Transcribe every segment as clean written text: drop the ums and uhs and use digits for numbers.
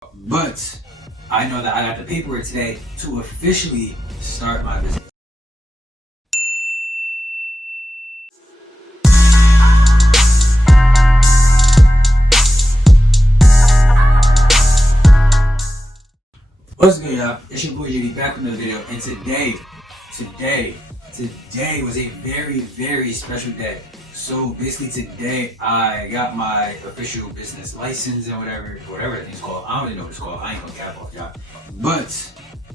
But I know that I got the paperwork today to officially start my business. What's good, y'all? It's your boy JD back with another video, and today was a very special day. So basically today I got my official business license and whatever that thing's called. I don't even know what it's called. I ain't gonna cap off y'all. But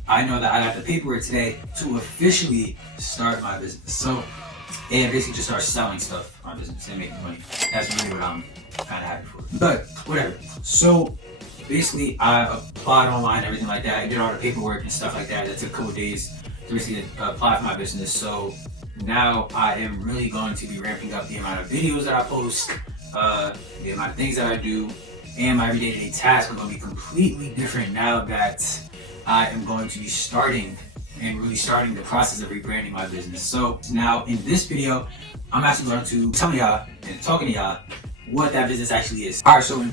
I know that I got the paperwork today to officially start my business. So, and basically just start selling stuff on business and making money. That's really what I'm kind of happy for. But whatever. So basically I applied online, everything like that. I did all the paperwork and stuff like that. That took a couple days to basically apply for my business. So now I am really going to be ramping up the amount of videos that I post, the amount of things that I do, and my everyday tasks are going to be completely different now that I am going to be starting the process of rebranding my business. So now in this video, I'm actually going to tell y'all and talking to y'all what that business actually is. Alright, so in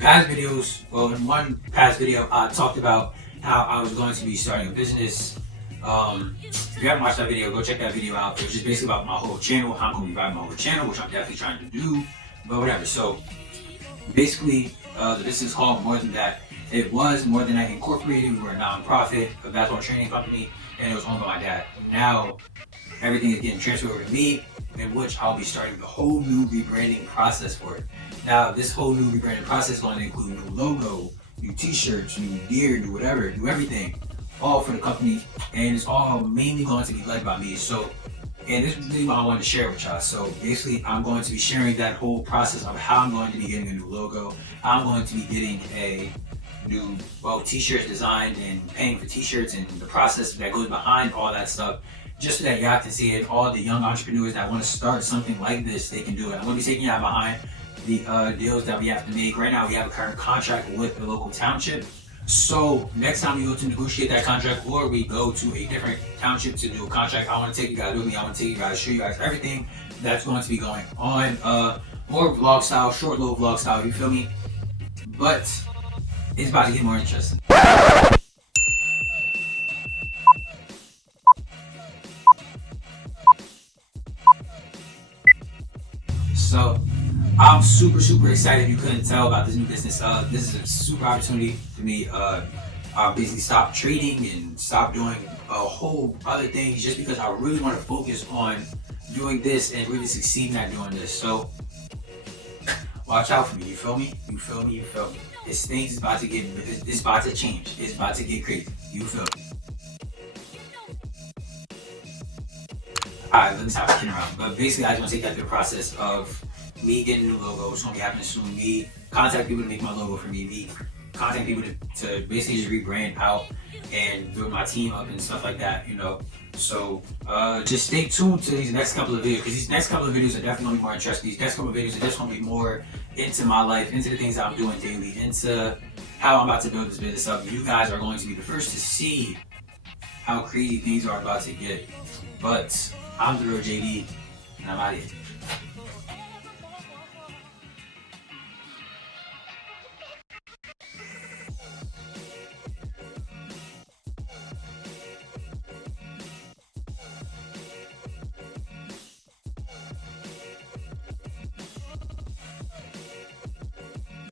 one past video, I talked about how I was going to be starting a business. If you haven't watched that video, go check that video out. It was just basically about my whole channel, how I'm going to be reviving my whole channel, which I'm definitely trying to do, but whatever. So basically, the business is called More Than That. It was More Than That Incorporated. We were a non-profit, a basketball training company, and it was owned by my dad. Now, everything is getting transferred over to me, in which I'll be starting the whole new rebranding process for it. Now, this whole new rebranding process is going to include new logo, new t-shirts, new gear, new whatever, new everything, all for the company, and it's all mainly going to be led by me. So, and this is really what I wanted to share with y'all. So basically, I'm going to be sharing that whole process of how I'm going to be getting a new logo, how I'm going to be getting a new t-shirts designed and paying for t-shirts and the process that goes behind all that stuff, just so that y'all can see it. All the young entrepreneurs that want to start something like this, they can do it. I'm going to be taking y'all behind the deals that we have to make. Right now, we have a current contract with a local township. So next time we go to negotiate that contract, or we go to a different township to do a contract, I want to take you guys with me. I want to take you guys, show you guys everything that's going to be going on. More vlog style, short little vlog style, you feel me? But it's about to get more interesting. So I'm super excited. You couldn't tell about this new business. This is a super opportunity for me. I basically stopped trading and stopped doing a whole other things just because I really want to focus on doing this and really succeeding at doing this. So watch out for me. You feel me? You feel me? You feel me? This thing is about to get. It's about to change. It's about to get crazy. You feel me? Alright, let me stop kidding around. But basically, I just want to take that through the process of me getting a new logo. It's going to be happening soon. Me contact people to make my logo for me. Me contact people to basically just rebrand out and build my team up and stuff like that, you know. So just stay tuned to these next couple of videos, because these next couple of videos are definitely going to be more interesting. These next couple of videos are just going to be more into my life, into the things that I'm doing daily, into how I'm about to build this business up. You guys are going to be the first to see how crazy things are about to get. But I'm the real JD, and I'm out of here.